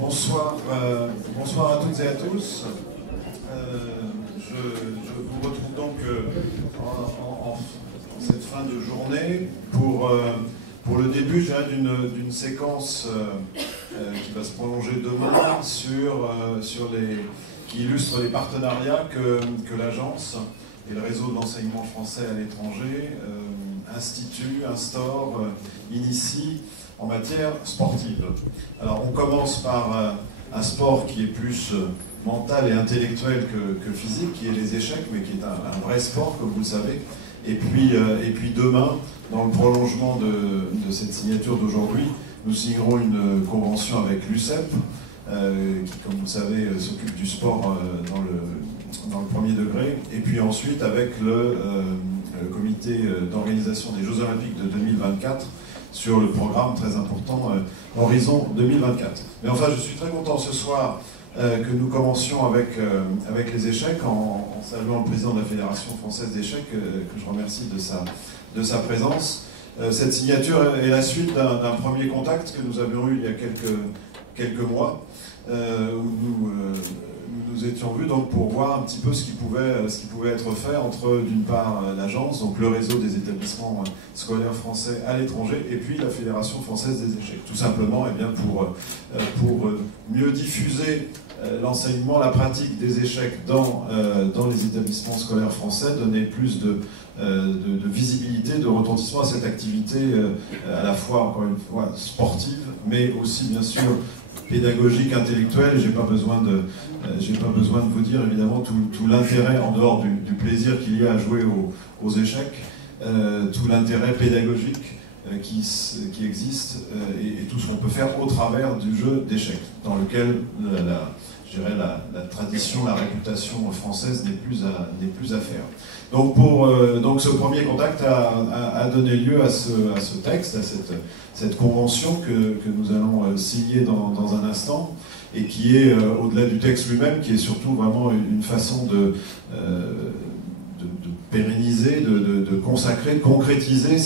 Bonsoir à toutes et à tous. Je vous retrouve donc en cette fin de journée pour le début d'une séquence qui va se prolonger demain qui illustre les partenariats que l'agence et le réseau de l'enseignement français à l'étranger instaurent, initient en matière sportive. Alors on commence par un sport qui est plus mental et intellectuel que physique, qui est les échecs, mais qui est un vrai sport, comme vous le savez. Et puis demain, dans le prolongement de cette signature d'aujourd'hui, nous signerons une convention avec l'UCEP, qui, comme vous le savez, s'occupe du sport dans le premier degré, et puis ensuite avec le comité d'organisation des Jeux Olympiques de 2024, sur le programme très important Horizon 2024. Mais enfin, je suis très content ce soir que nous commencions avec les échecs, en saluant le président de la Fédération française d'échecs, que je remercie de sa présence. Cette signature est la suite d'un premier contact que nous avions eu il y a quelques mois, où nous étions vus donc pour voir un petit peu ce qui pouvait être fait entre, d'une part, l'agence, donc le réseau des établissements scolaires français à l'étranger, et puis la Fédération française des échecs. Tout simplement, eh bien, pour mieux diffuser l'enseignement, la pratique des échecs dans les établissements scolaires français, donner plus de visibilité, de retentissement à cette activité à la fois, encore une fois, sportive, mais aussi, bien sûr, pédagogique, intellectuelle. J'ai pas besoin de vous dire évidemment tout l'intérêt, en dehors du plaisir qu'il y a à jouer aux échecs, tout l'intérêt pédagogique qui existe et tout ce qu'on peut faire au travers du jeu d'échecs, dans lequel la tradition, la réputation française n'est plus à faire. Donc ce premier contact a donné lieu à ce texte, à cette convention que nous allons signer dans un instant, et qui est, au-delà du texte lui-même, qui est surtout vraiment une façon de pérenniser, de consacrer, de concrétiser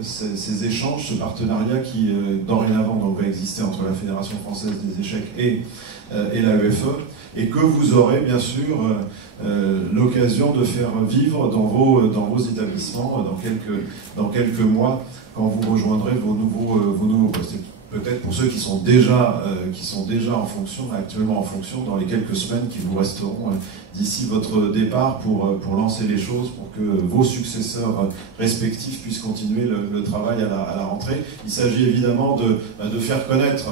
ces échanges, ce partenariat qui, dorénavant, donc, va exister entre la Fédération française des échecs et la UEFA, et que vous aurez bien sûr l'occasion de faire vivre dans vos établissements dans quelques mois, quand vous rejoindrez vos nouveaux postes. Peut-être pour ceux qui sont déjà actuellement en fonction, dans les quelques semaines qui vous resteront d'ici votre départ pour lancer les choses, pour que vos successeurs respectifs puissent continuer le travail à la rentrée. Il s'agit évidemment de faire connaître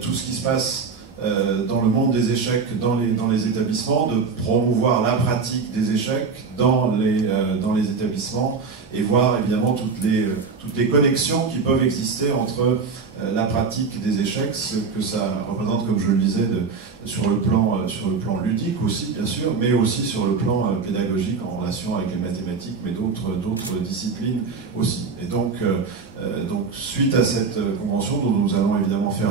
tout ce qui se passe dans le monde des échecs, dans les établissements, de promouvoir la pratique des échecs dans les établissements, et voir évidemment toutes les connexions qui peuvent exister entre la pratique des échecs, ce que ça représente, comme je le disais, sur le plan ludique aussi, bien sûr, mais aussi sur le plan pédagogique, en relation avec les mathématiques, mais d'autres disciplines aussi. Et donc, suite à cette convention, dont nous allons évidemment faire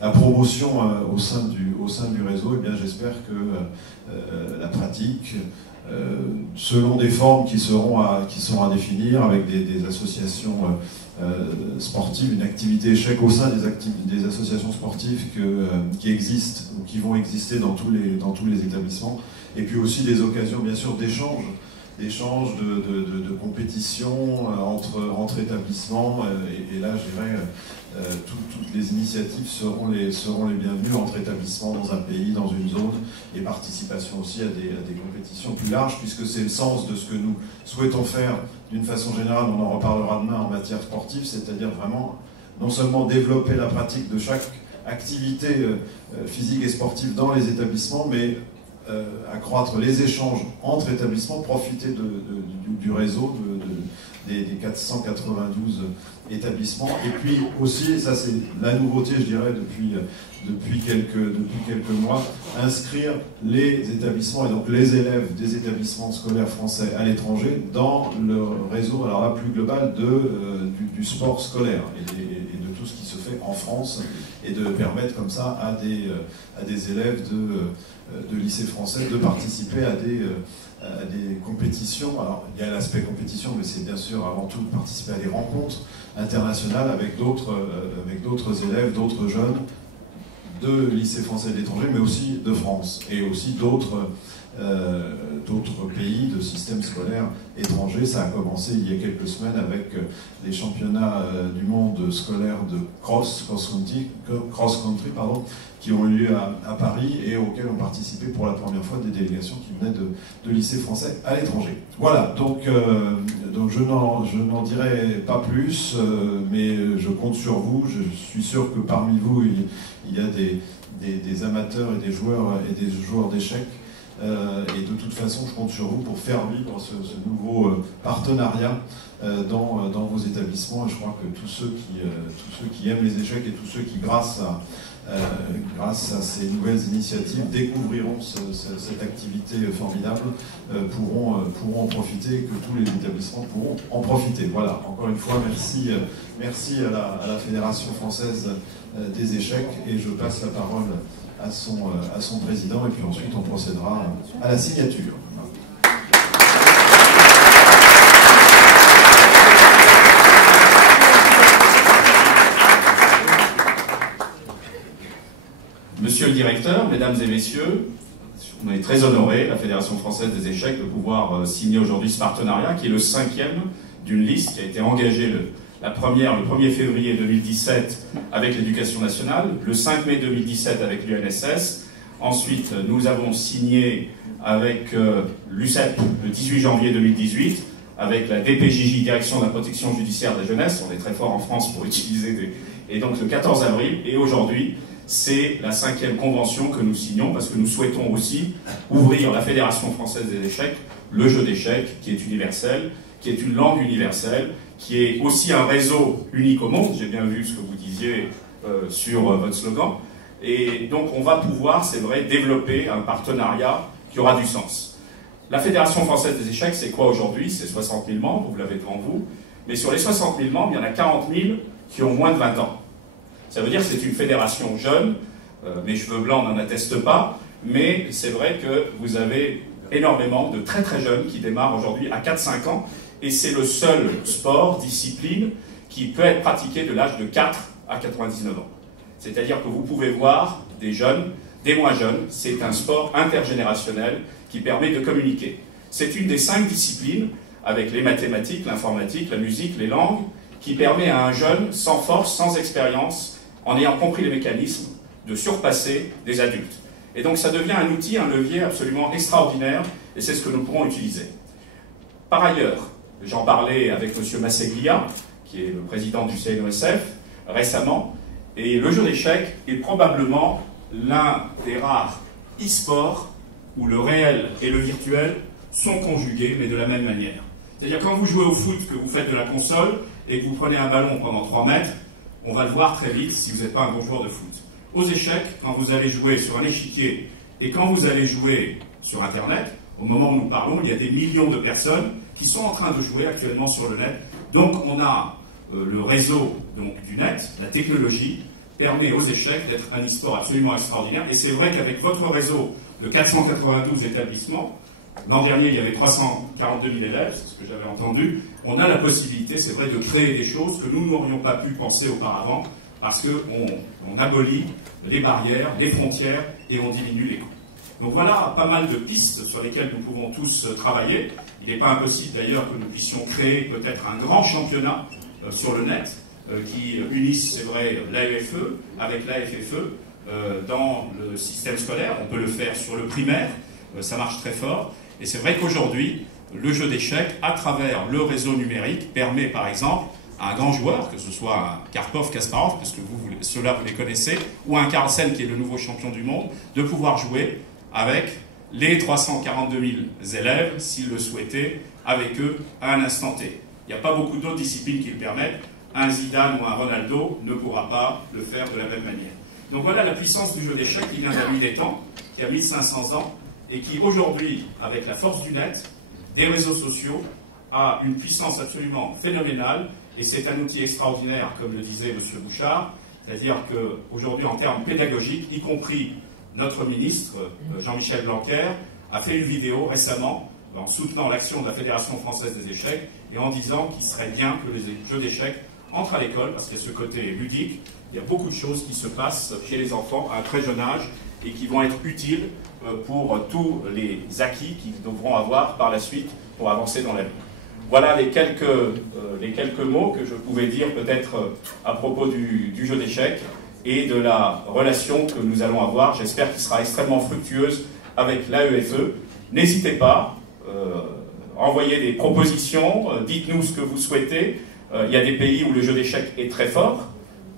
la promotion au sein du réseau, eh bien, j'espère que la pratique, selon des formes qui seront à définir, avec des associations sportives, une activité échec au sein des associations sportives qui existent ou qui vont exister dans tous les établissements, et puis aussi des occasions bien sûr d'échanges, de compétition entre établissements, et là je dirais toutes les initiatives seront les bienvenues entre établissements dans un pays, dans une zone, et participation aussi à des compétitions plus larges, puisque c'est le sens de ce que nous souhaitons faire d'une façon générale. On en reparlera demain en matière sportive, c'est-à-dire vraiment non seulement développer la pratique de chaque activité physique et sportive dans les établissements, mais accroître les échanges entre établissements, profiter du réseau des 492 établissements, et puis aussi, et ça c'est la nouveauté je dirais depuis quelques mois, inscrire les établissements et donc les élèves des établissements scolaires français à l'étranger dans le réseau, alors là plus global, du sport scolaire et de tout ce qui se fait en France, et de permettre comme ça à des élèves de lycée français de participer à des compétitions. Alors il y a l'aspect compétition, mais c'est bien sûr avant tout de participer à des rencontres internationales avec d'autres élèves, d'autres jeunes, de lycées français de l'étranger, mais aussi de France, et aussi d'autres pays de systèmes scolaires étrangers. Ça a commencé il y a quelques semaines avec les championnats du monde scolaire de cross-country, qui ont eu lieu à Paris et auxquels ont participé pour la première fois des délégations qui venaient de lycées français à l'étranger. Voilà, donc je n'en dirai pas plus, mais je compte sur vous. Je suis sûr que parmi vous, il y a des amateurs et des joueurs d'échecs. Et de toute façon, je compte sur vous pour faire vivre ce nouveau partenariat dans vos établissements. Et je crois que tous ceux qui aiment les échecs et tous ceux qui, grâce à ces nouvelles initiatives, découvriront cette activité formidable, pourront en profiter, et que tous les établissements pourront en profiter. Voilà, encore une fois, merci à la Fédération française des échecs, et je passe la parole à son président, et puis ensuite on procédera à la signature. Monsieur le directeur, mesdames et messieurs, on est très honorés, la Fédération française des échecs, de pouvoir signer aujourd'hui ce partenariat, qui est le 5e d'une liste qui a été engagée le 1er février 2017 avec l'Éducation nationale, le 5 mai 2017 avec l'UNSS. Ensuite, nous avons signé avec l'UCEP le 18 janvier 2018, avec la DPJJ, Direction de la protection judiciaire de la jeunesse. On est très fort en France pour utiliser des... Et donc le 14 avril, et aujourd'hui, c'est la 5e convention que nous signons, parce que nous souhaitons aussi ouvrir la Fédération française des échecs, le jeu d'échecs, qui est universel, qui est une langue universelle, qui est aussi un réseau unique au monde. J'ai bien vu ce que vous disiez sur votre slogan. Et donc on va pouvoir, c'est vrai, développer un partenariat qui aura du sens. La Fédération française des échecs, c'est quoi aujourd'hui? C'est 60 000 membres, vous l'avez devant vous. Mais sur les 60 000 membres, il y en a 40 000 qui ont moins de 20 ans. Ça veut dire que c'est une fédération jeune. Mes cheveux blancs n'en attestent pas. Mais c'est vrai que vous avez énormément de très très jeunes qui démarrent aujourd'hui à 4-5 ans. Et c'est le seul sport, discipline, qui peut être pratiqué de l'âge de 4 à 99 ans. C'est-à-dire que vous pouvez voir des jeunes, des moins jeunes. C'est un sport intergénérationnel qui permet de communiquer. C'est une des 5 disciplines, avec les mathématiques, l'informatique, la musique, les langues, qui permet à un jeune sans force, sans expérience, en ayant compris les mécanismes, de surpasser des adultes. Et donc ça devient un outil, un levier absolument extraordinaire, et c'est ce que nous pourrons utiliser. Par ailleurs, j'en parlais avec M. Masseglia, qui est le président du CNOSF, récemment, et le jeu d'échecs est probablement l'un des rares e-sports où le réel et le virtuel sont conjugués, mais de la même manière. C'est-à-dire quand vous jouez au foot, que vous faites de la console, et que vous prenez un ballon pendant 3 mètres, on va le voir très vite si vous n'êtes pas un bon joueur de foot. Aux échecs, quand vous allez jouer sur un échiquier, et quand vous allez jouer sur Internet, au moment où nous parlons, il y a des millions de personnes qui sont en train de jouer actuellement sur le net. Donc on a le réseau du net, la technologie, permet aux échecs d'être un e-sport absolument extraordinaire. Et c'est vrai qu'avec votre réseau de 492 établissements, l'an dernier il y avait 342 000 élèves, c'est ce que j'avais entendu, on a la possibilité, c'est vrai, de créer des choses que nous n'aurions pas pu penser auparavant, parce qu'on abolit les barrières, les frontières, et on diminue les coûts. Donc voilà pas mal de pistes sur lesquelles nous pouvons tous travailler. Il n'est pas impossible d'ailleurs que nous puissions créer peut-être un grand championnat sur le net qui unisse, c'est vrai, l'AEFE avec l'AFFE dans le système scolaire. On peut le faire sur le primaire, ça marche très fort. Et c'est vrai qu'aujourd'hui, le jeu d'échecs, à travers le réseau numérique, permet par exemple à un grand joueur, que ce soit un Karpov, Kasparov, parce que ceux-là vous les connaissez, ou un Carlsen qui est le nouveau champion du monde, de pouvoir jouer avec les 342 000 élèves, s'ils le souhaitaient, avec eux à un instant T. Il n'y a pas beaucoup d'autres disciplines qui le permettent. Un Zidane ou un Ronaldo ne pourra pas le faire de la même manière. Donc voilà la puissance du jeu d'échecs qui vient de la nuit des temps, qui a 1500 ans, et qui aujourd'hui, avec la force du net, des réseaux sociaux, a une puissance absolument phénoménale, et c'est un outil extraordinaire, comme le disait M. Bouchard, c'est-à-dire qu'aujourd'hui, en termes pédagogiques, y compris notre ministre, Jean-Michel Blanquer, a fait une vidéo récemment en soutenant l'action de la Fédération française des échecs et en disant qu'il serait bien que les jeux d'échecs entrent à l'école, parce qu'il y a ce côté ludique, il y a beaucoup de choses qui se passent chez les enfants à un très jeune âge et qui vont être utiles pour tous les acquis qu'ils devront avoir par la suite pour avancer dans la vie. Voilà les quelques mots que je pouvais dire peut-être à propos du jeu d'échecs et de la relation que nous allons avoir, j'espère qu'il sera extrêmement fructueuse avec l'AEFE. N'hésitez pas, envoyez des propositions, dites-nous ce que vous souhaitez. Il y a des pays où le jeu d'échecs est très fort,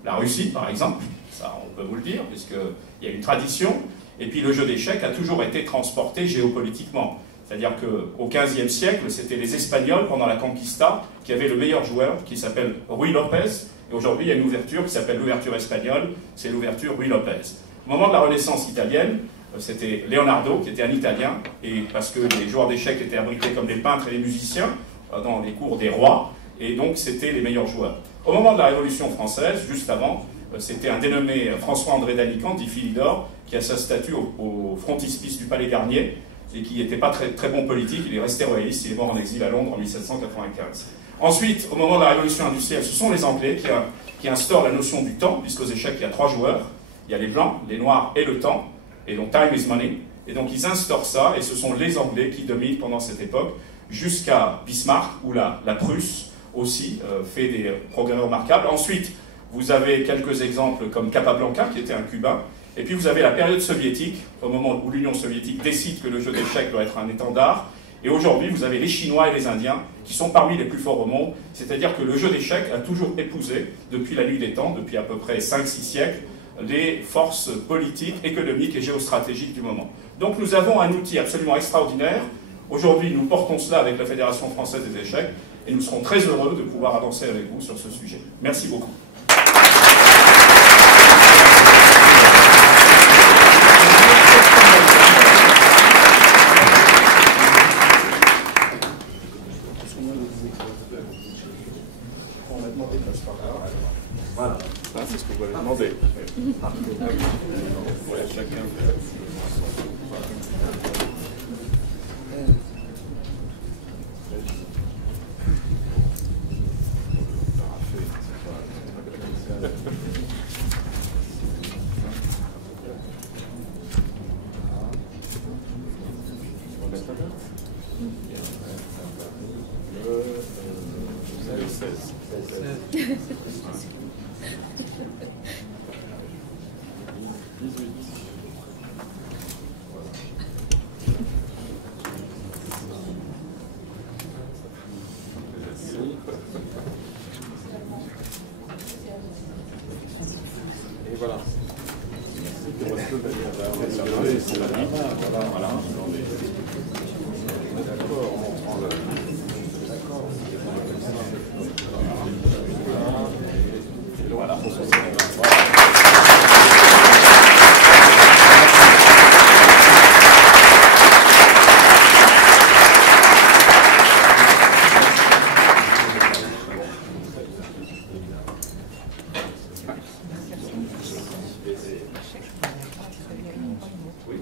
la Russie par exemple, ça on peut vous le dire, puisqu'il y a une tradition. Et puis le jeu d'échecs a toujours été transporté géopolitiquement. C'est-à-dire qu'au XVe siècle, c'était les Espagnols, pendant la Conquista, qui avaient le meilleur joueur, qui s'appelle Ruy Lopez. Et aujourd'hui, il y a une ouverture qui s'appelle l'ouverture espagnole, c'est l'ouverture Ruy Lopez. Au moment de la Renaissance italienne, c'était Leonardo, qui était un Italien, et parce que les joueurs d'échecs étaient abrités comme les peintres et les musiciens dans les cours des rois, et donc c'était les meilleurs joueurs. Au moment de la Révolution française, juste avant, c'était un dénommé François-André d'Alicante, dit Philidor, qui a sa statue au frontispice du Palais Garnier, et qui n'était pas très bon politique, il est resté royaliste, il est mort en exil à Londres en 1795. Ensuite, au moment de la révolution industrielle, ce sont les Anglais qui instaurent la notion du temps, puisqu'aux échecs, il y a 3 joueurs, il y a les blancs, les noirs et le temps, et donc time is money, et donc ils instaurent ça, et ce sont les Anglais qui dominent pendant cette époque, jusqu'à Bismarck, où la Prusse aussi fait des progrès remarquables. Ensuite, vous avez quelques exemples comme Capablanca, qui était un Cubain, et puis vous avez la période soviétique, au moment où l'Union soviétique décide que le jeu d'échecs doit être un étendard. Et aujourd'hui, vous avez les Chinois et les Indiens, qui sont parmi les plus forts au monde. C'est-à-dire que le jeu d'échecs a toujours épousé, depuis la nuit des temps, depuis à peu près 5-6 siècles, les forces politiques, économiques et géostratégiques du moment. Donc nous avons un outil absolument extraordinaire. Aujourd'hui, nous portons cela avec la Fédération française des échecs, et nous serons très heureux de pouvoir avancer avec vous sur ce sujet. Merci beaucoup. Voilà, c'est ce que vous avez demandé. Ouais, chacun. Le 16. Et voilà. D'accord, on prend le... D'accord. Voilà. Oui.